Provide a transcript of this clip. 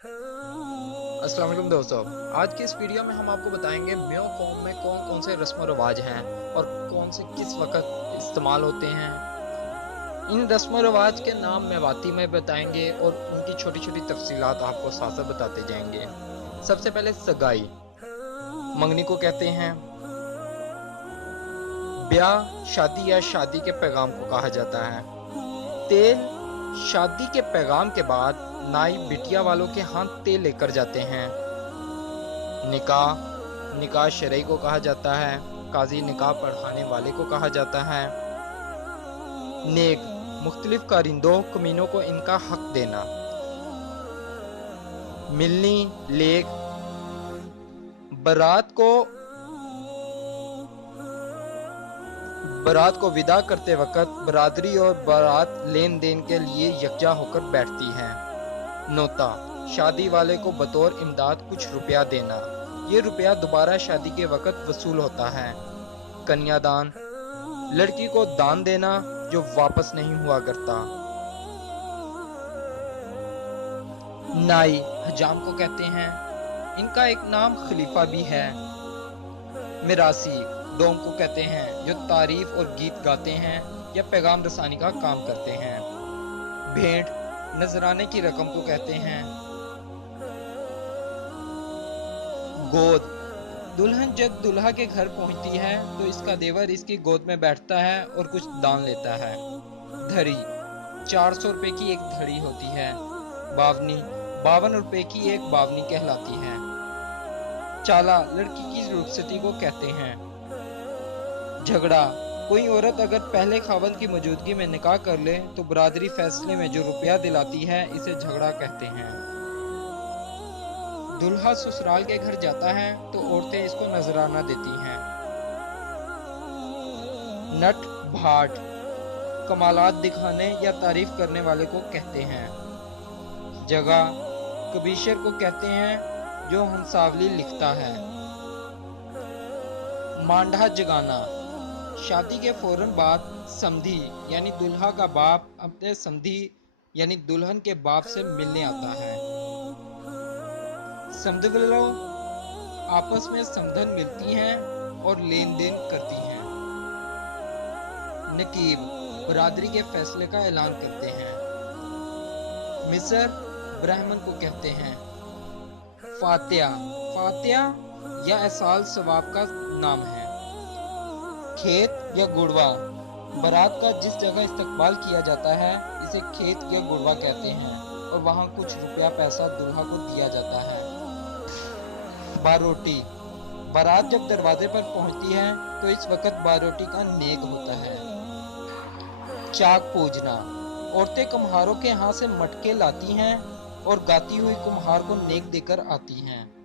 अस्सलाम वालेकुम दोस्तों। आज की इस वीडियो में हम आपको बताएंगे म्यो कौम में कौन कौन से रस्म व रवाज हैं और कौन से किस वक्त इस्तेमाल होते हैं। इन रस्म व रवाज के नाम मेवाती में बताएंगे और उनकी छोटी छोटी तफसीलात आपको साथ साथ बताते जाएंगे। सबसे पहले सगाई, मंगनी को कहते हैं। ब्याह शादी या शादी के पैगाम को कहा जाता है। तेल, शादी के पैगाम के बाद नाई बिटिया वालों के हाथ तेल लेकर जाते हैं। निकाह, निकाह शरई को कहा जाता है। काजी निकाह पढ़ाने वाले को कहा जाता है। नेक, मुख्तलिफ कारिंदों कमीनों को इनका हक देना। मिलनी, लेग, बारात को विदा करते वक्त बरादरी और बारात लेन देन के लिए यकजा होकर बैठती हैं। नोता, शादी वाले को बतौर इमदाद कुछ रुपया देना। ये रुपया दोबारा शादी के वक्त वसूल होता है। कन्यादान, लड़की को दान देना जो वापस नहीं हुआ करता। नाई, हजाम को कहते हैं। इनका एक नाम खलीफा भी है। मिरासी, डोम को कहते हैं जो तारीफ और गीत गाते हैं या पैगाम रसानी का काम करते हैं। भेंट, नजराने की रकम को कहते हैं। गोद, दुल्हन जब दुल्हा के घर पहुंचती है तो इसका देवर इसकी गोद में बैठता है और कुछ दान लेता है। धरी, 400 रुपए की एक धड़ी होती है। बावनी, 52 रुपए की एक बावनी कहलाती है। चाला, लड़की की रुखसती को कहते हैं। झगड़ा, कोई औरत अगर पहले खावंद की मौजूदगी में निकाह कर ले तो बरादरी फैसले में जो रुपया दिलाती है इसे झगड़ा कहते हैं। दुल्हा ससुराल के घर जाता है तो औरतें इसको नजराना देती हैं। नट भाट, कमालात दिखाने या तारीफ करने वाले को कहते हैं। जगह, कबीशर को कहते हैं जो हंसावली लिखता है। मांडा जगाना, शादी के फौरन बाद समधी यानी दुल्हा का बाप अपने समधी यानी दुल्हन के बाप से मिलने आता है। समधवलों आपस में समधन मिलती हैं और लेन देन करती हैं। नकीब, बरादरी के फैसले का ऐलान करते हैं। मिसर, ब्राह्मण को कहते हैं। फातिया, फातिया या एसाल सवाब का नाम है। खेत या गुड़वा, बारात का जिस जगह इस्तकबाल किया जाता है इसे खेत या गुड़वा कहते हैं और वहां कुछ रुपया पैसा दूल्हा को दिया जाता है। बारोटी, बारात जब दरवाजे पर पहुंचती है तो इस वक्त बारोटी का नेक होता है। चाक पूजना, औरतें कुम्हारों के हाथ से मटके लाती हैं और गाती हुई कुम्हार को नेक देकर आती हैं।